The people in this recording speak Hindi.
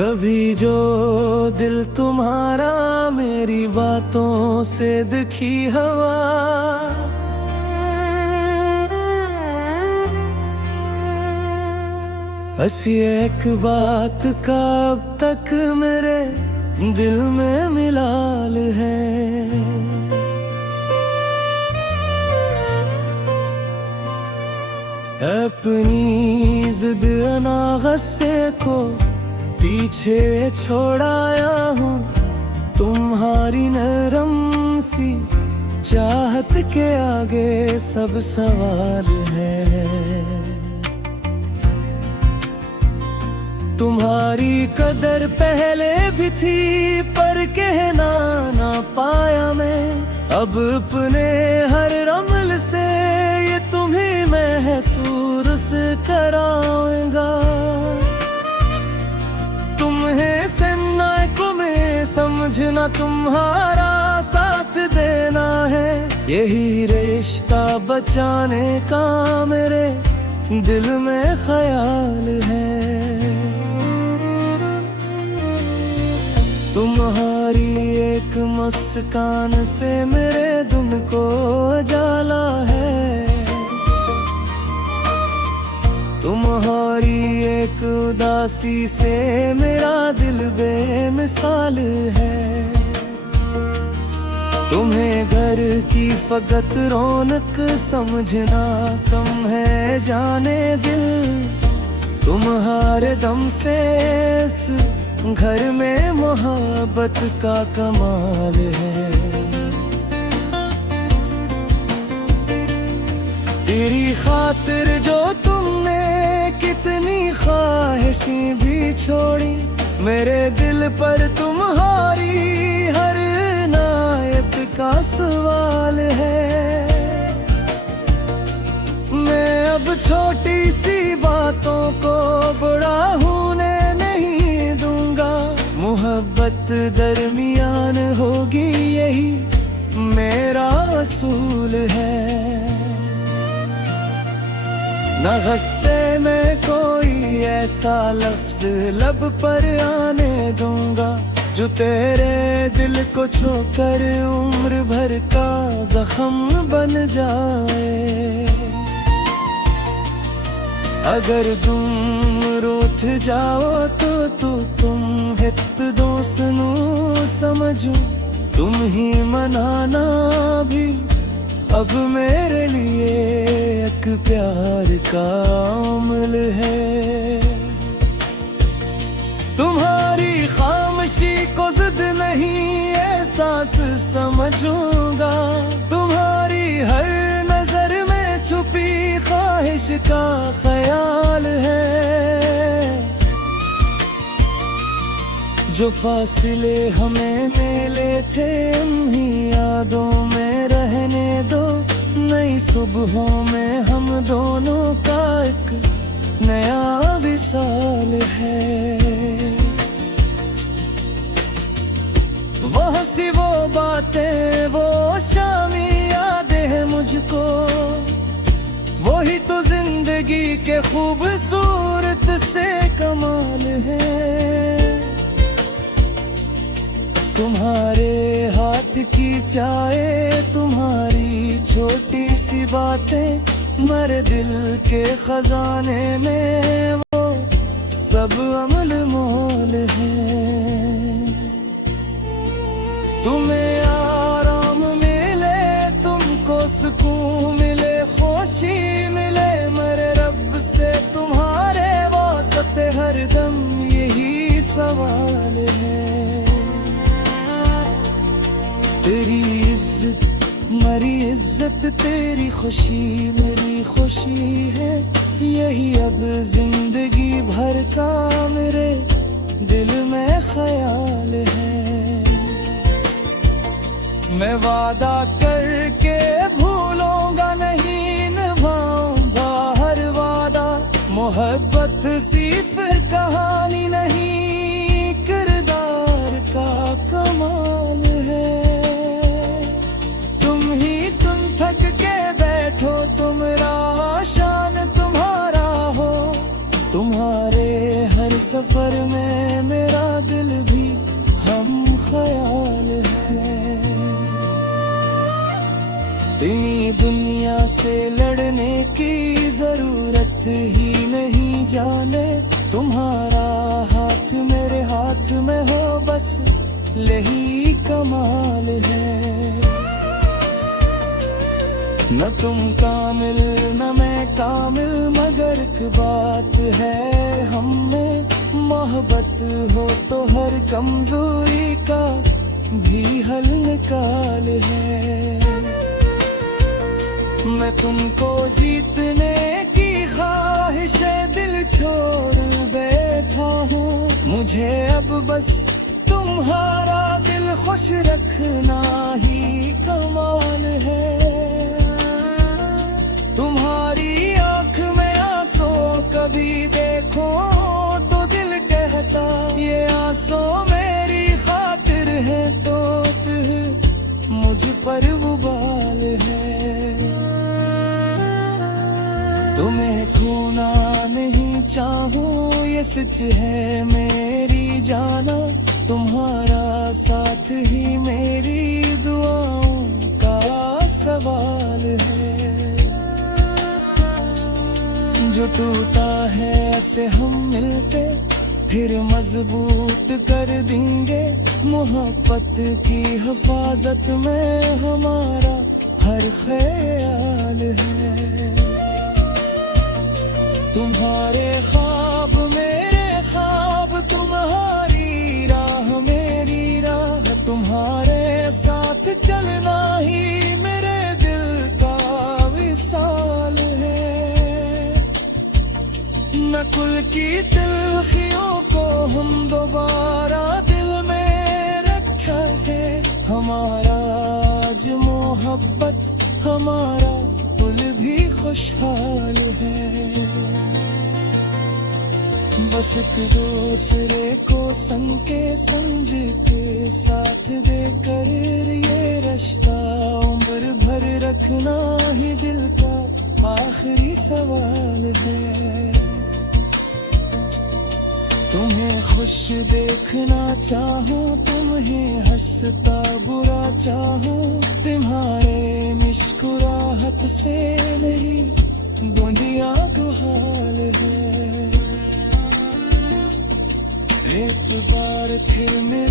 कभी जो दिल तुम्हारा मेरी बातों से दिखी हवा, ऐसी एक बात का अब तक मेरे दिल में मिलाल है। अपनी जिद अना गुस्से को पीछे छोड़ाया हूँ, तुम्हारी नरम सी चाहत के आगे सब सवाल है। तुम्हारी कदर पहले भी थी पर कहना ना पाया मैं, अब अपने हर रमल से ये तुम्हें महसूस कराऊंगा। तुम्हें सुनना को मैं समझना, तुम्हारा साथ देना है, यही रिश्ता बचाने का मेरे दिल में ख्याल है। तुम्हारी एक मुस्कान से मेरे दिन को उजाला है, तुम्हारी एक उदासी से मेरा दिल बेमिसाल है। तुम्हें घर की फकत रौनक समझना कम है जाने दिल, तुम्हारे दम से इस घर में मोहब्बत का कमाल है। तेरी खातिर जो तुमने कितनी ख्वाहिशें भी छोड़ी, मेरे दिल पर तुम्हारी हर इनायत का सवाल है। मैं अब छोटी सी बातों को बड़ा होने नहीं दूंगा, मोहब्बत दरमियान होगी यही मेरा असूल है। न गुस्से में कोई ऐसा लफ्ज लब पर आने दूंगा जो तेरे दिल को छोकर उम्र भर का जख्म बन जाए। अगर तुम रूठ जाओ तो तुम हित दोस्त नू समझो, तुम ही मनाना भी अब मेरे लिए एक प्यार का अमल है। तुम्हारी खामोशी को जिद नहीं एहसास समझूंगा, तुम्हारी हर नजर में छुपी ख्वाहिश का ख्याल है। जो फासले हमें मिले थे उन्हीं यादों में रहने दो, नई सुबहों में हम दोनों का एक नया विसाल है। वह सी वो बातें वो शामी यादें हैं मुझको, वही तो जिंदगी के खूबसूरत से कमाल है। तुम्हारे हाथ की चाय, तुम्हारी छोटी सी बातें मेरे दिल के खजाने में वो सब अमल मोल है। तुम्हें आराम मिले, तुमको सुकून मिले, खुशी मिले मेरे रब से तुम्हारे वास्ते हरदम यही सवाल है। तेरी इज्जत मेरी इज्जत, तेरी खुशी मेरी खुशी है, यही अब जिंदगी भर का मेरे दिल में ख्याल है। मैं वादा करके भूलूंगा नहीं, निभाऊंगा हर वादा, मोहब्बत सिर्फ कहानी नहीं किरदार का कमाल है। थक के बैठो तुम शान तुम्हारा हो, तुम्हारे हर सफर में मेरा बस यही कमाल है। न तुम कामिल न मैं कामिल, मगर एक बात है हम में मोहब्बत हो तो हर कमजोरी का भी हल निकाल है। मैं तुमको जीतने की ख्वाहिश दिल छोड़ बैठा हूँ, मुझे अब बस तुम्हारा दिल खुश रखना ही कमाल है। तुम्हारी आंख में आंसू कभी देखो तो दिल कहता ये आंसू मेरी खातिर है, तो मुझ पर वो बाल है। तुम्हें खोना नहीं चाहूं ये सच है मेरी जाना, तुम्हारा साथ ही मेरी दुआओं का सवाल है। जो टूटा है ऐसे हम मिलके फिर मजबूत कर देंगे, मोहब्बत की हिफाजत में हमारा हर ख्याल है। तुम्हारे ख्वाब मेरे ख्वाब, तुम्हारी राह मेरी राह, तुम्हारे साथ चलना ही मेरे दिल का विसाल है। न कुल की तिलखियों को हम दोबारा दिल में रखा है, हमारा आज मोहब्बत हमारा कुल भी खुशहाल है। बस एक दूसरे को संग के समझ के साथ देकर ये रिश्ता उम्र भर रखना ही दिल का आखिरी सवाल है। तुम्हें खुश देखना चाहूं, तुम्हें हंसता बुरा चाहूं, तुम्हारे मुस्कुराहट से मेरी दुनिया का हाल है। एक बार फिर मिल